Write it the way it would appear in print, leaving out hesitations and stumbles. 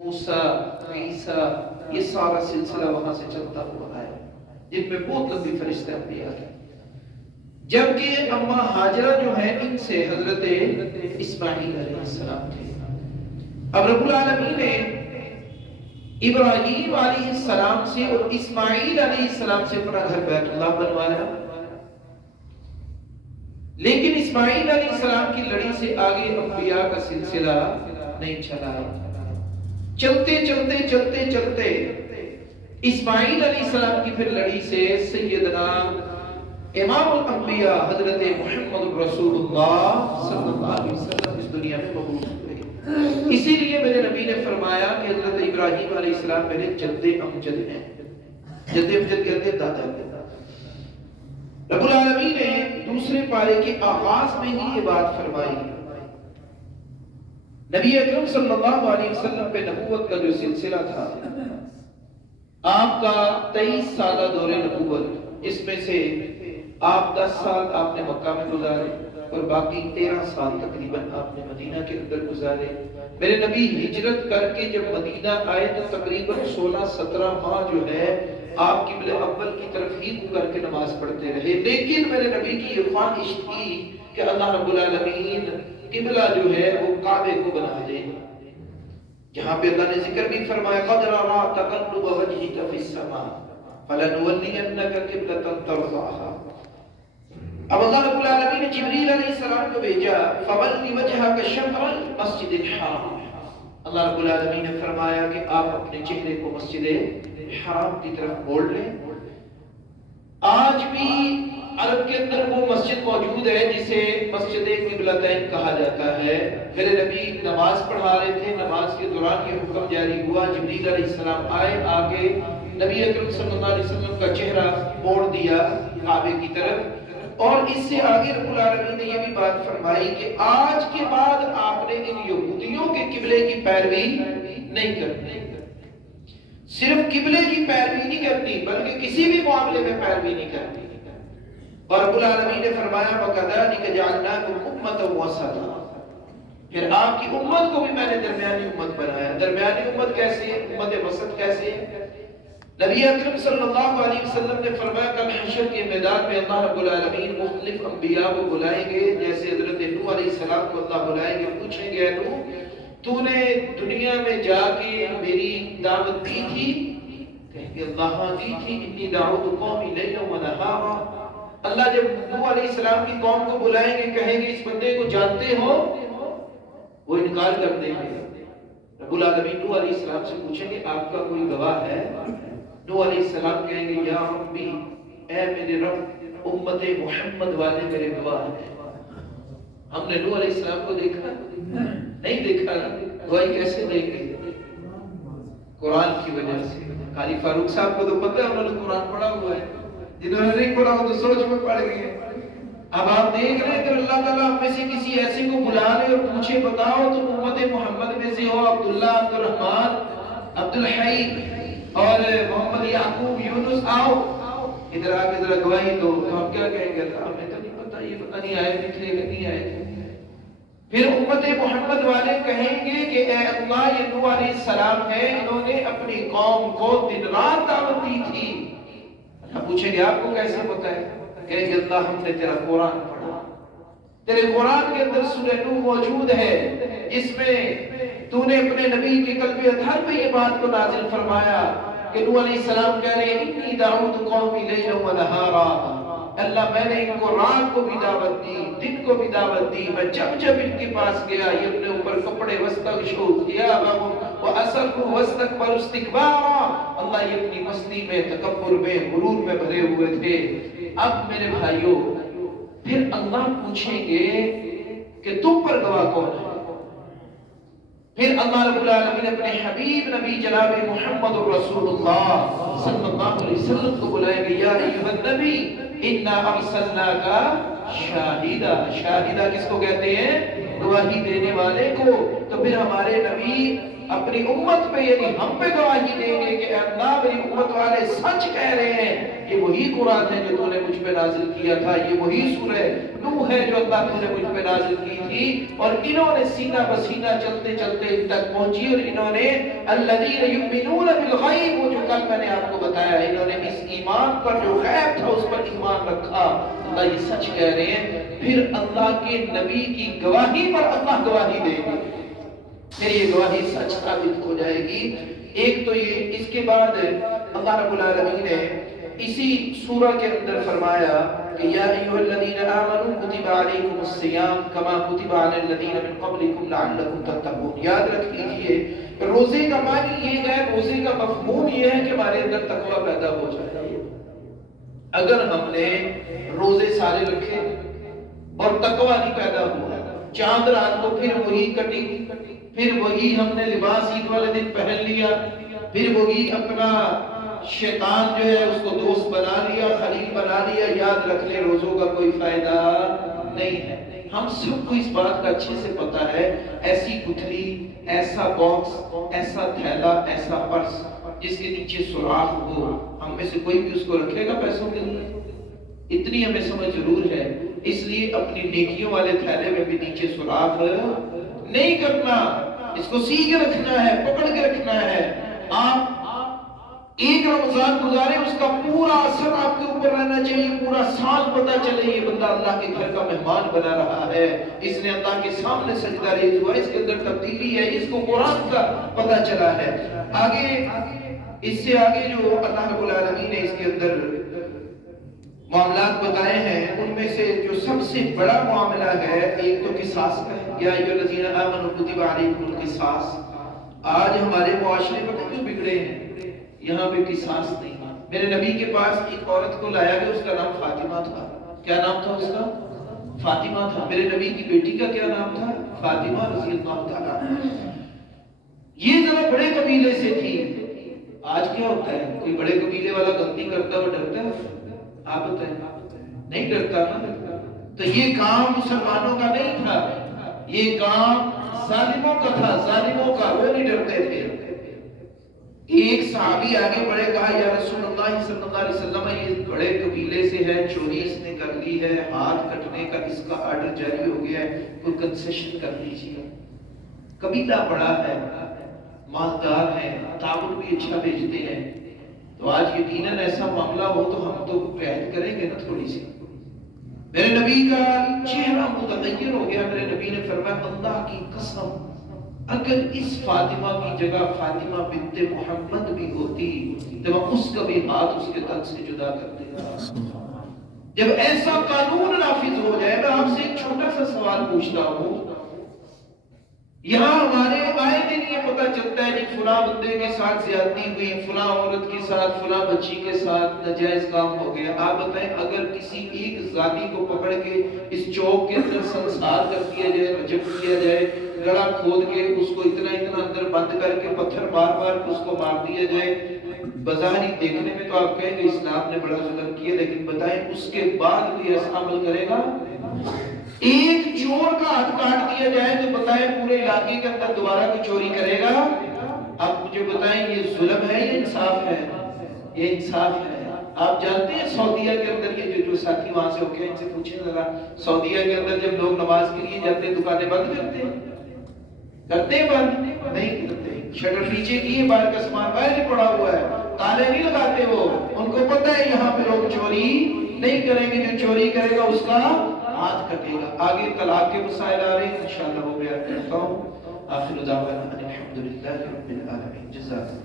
موسیٰ، عیسیٰ، یہ سارا سلسلہ وہاں سے چلتا ہوا آیا جن میں بہت لمبی فرشتے انبیاء ہیں، جبکہ اما ہاجرہ جو ہیں ان سے حضرت اسماعیل علیہ السلام تھے۔ اب رب العالمین نے ابراہیم علیہ السلام سے اور اسماعیل علیہ السلام سے اپنا گھر بیت اللہ بنوایا، لیکن اسماعیل علیہ السلام کی لڑی سے آگے انبیاء کا سلسلہ نہیں چلا۔ چلتے چلتے چلتے چلتے اسماعیل علیہ السلام کی پھر لڑی سے سیدنا امام الانبیاء حضرت محمد رسول اللہ صلی اللہ علیہ وسلم اس دنیا میں مبعوث ہوئے۔ اسی لیے میرے نبی نے فرمایا کہ حضرت ابراہیم علیہ السلام میرے جد امجد ہیں۔ جد امجد کہتے ہیں دادا۔ رب العالمین نے دوسرے پارے کے آغاز میں ہی یہ بات فرمائی۔ نبی اکرم صلی اللہ علیہ وسلم پہ نبوت کا جو سلسلہ تھا، آپ کا 23 سالہ دور نبوت، اس میں سے آپ 10 سال آپ نے مکہ میں گزارے اور باقی 13 سال تقریباً آپ نے مدینہ کے اندر گزارے۔ میرے نبی ہجرت کر کے جب مدینہ آئے تو تقریباً 16-17 ماہ جو ہے آپ قبلہ اول کی طرف ہی کو کر کے نماز پڑھتے رہے، لیکن میرے نبی کی یہ خواہش تھی کہ اللہ رب العالمین قبلہ جو ہے وہ کعبے کو بنا دے، جہاں پہ اللہ نے ذکر بھی فرمایا قد نرى تقلب وجهك في السماء فلنولينك قبلة ترضاها۔ اب اللہ رب العالمین نے جبریل علیہ السلام کو بھیجا فول وجهك شطر المسجد الحرام۔ اللہ رب العالمین نے فرمایا کہ آپ اپنے چہرے کو مسجد حرام کی طرف موڑ لیں۔ آج بھی عرب کے اندر وہ مسجد موجود ہے جسے مسجد قبلتین کہا جاتا ہے۔ میرے نبی نماز پڑھا رہے تھے، نماز کے دوران یہ حکم جاری ہوا، جبریل علیہ السلام آئے، آگے نبی اکرم صلی اللہ علیہ وسلم کا چہرہ موڑ دیا کعبے کی طرف، اور اس سے آگے رب العالمین نے یہ بھی بات فرمائی کہ آج کے بعد آپ نے ان یہودیوں کے قبلے کی پیروی نہیں کرنی، صرف قبلے کی پیروی نہیں کرنی بلکہ کسی بھی معاملے میں پیروی نہیں کرنی۔ اور رب العالمین نے فرمایا وَكَذَلِكَ جَعَلْنَاكُمْ أُمَّةً وَسَطًا، پھر آپ کی امت کو بھی میں نے درمیانی امت بنایا۔ درمیانی امت کیسے ہے؟ امت وسط کیسے ہے؟ نبی اکرم صلی اللہ علیہ وسلم نے فرمایا کل حشر کے میدان میں اللہ رب العالمین مختلف انبیاء کو بلائیں گے، جیسے حضرت نوح علیہ السلام کو اللہ بلائیں گے، پوچھیں گے نوح تو نے دنیا میں جا کے میری دعوت دی تھی؟ کہیں گے اللہ ہاں دی تھی، انی دعوت قومی لیلا ونہارا۔ اللہ جب نوح علیہ السلام کی قوم کو بلائیں گے کہیں گے اس بندے کو جانتے ہو؟ وہ انکار کر دیں گے۔ رب العالمین نوح علیہ السلام سے پوچھیں گے آپ کا کوئی گواہ ہے؟ نوح علیہ السلام کہیں گے یا ربی، اے میرے رب امت محمد والے میرے گواہ ہیں۔ ہم نے نوح علیہ السلام کو دیکھا نہیں دیکھا، گواہی کیسے دیں گے؟ قرآن کی وجہ سے۔ قاری فاروق صاحب کو تو پتہ ہے انہوں نے قرآن پڑھا ہوا ہے، جنہوں نے نہیں پڑھا وہ تو سوچ میں پڑ گئے۔ اب آپ دیکھ رہے ہیں کہ اللہ تعالیٰ ہم میں سے کسی ایسے کو بلا لے اور پوچھے بتاؤ تم امت محمد میں سے ہو، عبداللہ، عبد الرحمن، عبد الحی اور محمد یعقوب، یونس، آؤ ادھر آ کے ذرا گواہی دو، تو ہم کیا کہیں گے؟ ہمیں تو نہیں پتا، یہ پتہ نہیں آئے تھے کہ نہیں آئے تھے۔ پھر امت محمد والے کہیں گے کہ اے اللہ یہ نوح علیہ السلام ہے، انہوں نے اپنی قوم کو دن رات دعوت دی تھی۔ اللہ پوچھیں گے آپ کو کیسے پتہ ہے؟ کہیں گے اللہ ہم نے تیرا قرآن پڑھا، تیرے قرآن کے اندر سورہ نوح موجود ہے، اس میں تو نے اپنے نبی کے قلب اطہر پہ یہ بات کو نازل فرمایا کہ نوح علیہ السلام کہہ رہے ہیں انی دعوت قومی لیلا ونہارا، اللہ میں نے ان کو رات کو بھی دعوت دی، دن کو بھی دعوت دی، میں جب جب ان کے پاس گیا یہ اپنے اوپر کپڑے وستغشوا ثیابہم واسروا واستکبروا استکبارا، اللہ یہ اپنی مستی میں، تکبر میں، غرور میں بھرے ہوئے تھے۔ اب میرے بھائیوں پھر اللہ پوچھیں گے کہ تم پر گواہ کون ہے؟ پھر اللہ رب العالمین اپنے حبیب نبی جناب محمد رسول اللہ صلی اللہ علیہ وسلم کو بلائیں گے یا ایھا النبی انا ارسلناک شاہدا۔ شاہدہ کس کو کہتے ہیں؟ گواہی دینے والے کو۔ تو پھر ہمارے نبی اپنی امت پہ یعنی ہم پہ گواہی دیں گے کہ اللہ میری امت والے سچ کہہ رہے ہیں، یہ وہی قرآن ہے جو تو نے مجھ پہ نازل کیا تھا، یہ وہی سورہ نوح ہے جو اللہ تو نے مجھ پہ نازل کی تھی۔ اور انہوں نے سینہ بسینہ چلتے چلتے ان تک پہنچی، اور انہوں نے الذین یؤمنون بالغیب، وہ جو کل میں نے آپ کو بتایا، انہوں نے اس ایمان پر جو غیب تھا اس پر ایمان رکھا۔ اللہ یہ سچ کہہ رہے ہیں، پھر اللہ کے نبی کی گواہی پر اللہ گواہی دے گی، پھر یہ گواہی سچ ثابت ہو جائے گی۔ ایک تو یہ، اس کے بعد اللہ رب العالمین نے اسی سورہ کے اندر فرمایا کہ یا ایھا الذین آمنوا کتب علیکم الصیام کما کتب علی الذین من قبلکم لعلکم تتقون۔ یاد رکھ لیجئے روزے کا معنی یہ ہے، روزے کا مفہوم یہ ہے کہ ہمارے اندر تقوی پیدا ہو جائے۔ اگر ہم نے روزے سارے رکھے اور تقوی نہیں پیدا ہوا، چاند رات کو پھر وہی کٹنگ، پھر وہی ہم نے لباس عید والے دن پہن لیا، پھر وہی اپنا شیطان جو ہے اس کو دوست بنا لیا، خلیل بنا لیا، یاد رکھ لے روزوں کا کوئی فائدہ نہیں ہے۔ ہم سب کو اس بات کا اچھے سے پتا ہے، ایسی گٹھلی، ایسا باکس، ایسا تھیلا، ایسا پرس جس کے نیچے سوراخ ہو، ہم میں سے کوئی بھی اس کو رکھے گا پیسوں کے لیے؟ اتنی ہمیں سمجھ ضرور ہے، اس لیے اپنی نیکیوں والے تھیلے میں بھی نیچے سوراخ نہیں کرنا، اس کو سی کے رکھنا ہے، پکڑ کے رکھنا ہے۔ آپ ایک رمضان گزارے، اس کا پورا اثر آپ کے اوپر رہنا چاہیے، پورا سال پتہ چلے یہ بندہ اللہ کے گھر کا مہمان بنا رہا ہے، اس نے اللہ کے سامنے سجدہ ریز ہوا، اس کے اندر تبدیلی ہے، اس کو قرآن کا پتہ چلا ہے۔ آگے اس سے آگے جو اللہ رب العالمین نے اس کے اندر معاملات بتائے ہیں، ان میں سے جو سب سے بڑا معاملہ ہے ایک تو قصاص کا ہے، یا ایھا الذین آمنوا کتب علیکم القصاص۔ آج ہمارے معاشرے پتہ کیوں بگڑے ہیں؟ یہاں پہ قصاص نہیں۔ میرے نبی کے پاس ایک عورت کو لایا گیا، اس کا نام فاطمہ تھا۔ کیا نام تھا اس کا؟ فاطمہ تھا۔ میرے نبی کی بیٹی کا کیا نام تھا؟ فاطمہ رضی اللہ تعالیٰ عنہا۔ یہ ذرا بڑے قبیلے سے تھی۔ آج کیا ہوتا ہے؟ کوئی بڑے قبیلے والا غلطی کرتا ہو ڈرتا ہے؟ آپ بتائیں، نہیں ڈرتا نا؟ تو یہ کام مسلمانوں کا نہیں تھا، یہ کام ظالموں کا تھا، ظالموں کا، وہ نہیں ڈرتے تھے۔ ایک صحابی آگے بڑھے، کہا یا رسول اللہ صلی اللہ علیہ وسلم، یہ بڑے قبیلے سے ہے، چوری اس نے کر لی ہے، ہاتھ کٹنے کا اس کا آرڈر جاری ہو گیا ہے، کوئی کنسیشن کر لیجیے۔ قبیلہ بڑا ہے، مالدار ہے، تعاون بھی اچھا بھیجتے ہیں، تو آج یقیناً ایسا معاملہ ہو تو ہم تو پہل کریں گے نا تھوڑی سی۔ میرے نبی کا چہرہ متغیر ہو گیا۔ میرے نبی نے فرمایا اللہ کی قسم، اگر اس فاطمہ کی جگہ فاطمہ بنت محمد بھی ہوتی تو میں اس کا بھی ہاتھ اس کے تن سے جدا کر دیتا۔ جب ایسا قانون نافذ ہو جائے، میں آپ سے ایک چھوٹا سا سوال پوچھتا ہوں، یہاں ہمارے آئے دن یہ پتہ چلتا ہے کہ فلاں بندے کے ساتھ زیادتی ہوئی، فلاں عورت کے ساتھ، فلاں بچی کے ساتھ ناجائز کام ہو گیا۔ آپ بتائیں اگر کسی ایک زانی کو پکڑ کے اس چوک کے اندر سنسار کر دیا جائے، رجم کیا جائے، گڑا کھود کے اس کو اتنا اندر بند کر کے پتھر بار بار اس کو مار دیا جائے، بظاہر دیکھنے میں تو آپ کہیں گے اسلام نے بڑا ظلم کیا، لیکن بتائیں اس کے بعد بھی ایسا عمل کرے گا؟ ایک چور کا ہاتھ کاٹ دیا جائے تو بتائیں پورے علاقے کے اندر دوبارہ کوئی چوری کرے گا؟ اب مجھے بتائیں یہ ظلم ہے یا انصاف ہے؟ یہ انصاف ہے۔ آپ جانتے ہیں سعودیہ کے اندر، یہ جو ساتھی وہاں سے ہو کے ان سے پوچھیں ذرا، سعودیہ کے اندر جب لوگ نماز کے لیے جاتے ہیں دکانیں بند کرتے ہیں بند نہیں کرتے، شٹر نیچے کیے، باہر کا سامان باہر ہی پڑا ہوا ہے، تالے نہیں لگاتے وہ، ان کو پتہ ہے یہاں پہ لوگ چوری نہیں کریں گے، جو چوری کرے گا اس کا ہاتھ کٹے گا۔ آگے طلاق کے مسائل آ رہے ہیں، انشاءاللہ وہ بیان کرتا ہوں۔ آخر دعوانا الحمدللہ رب العالمین۔ جزاک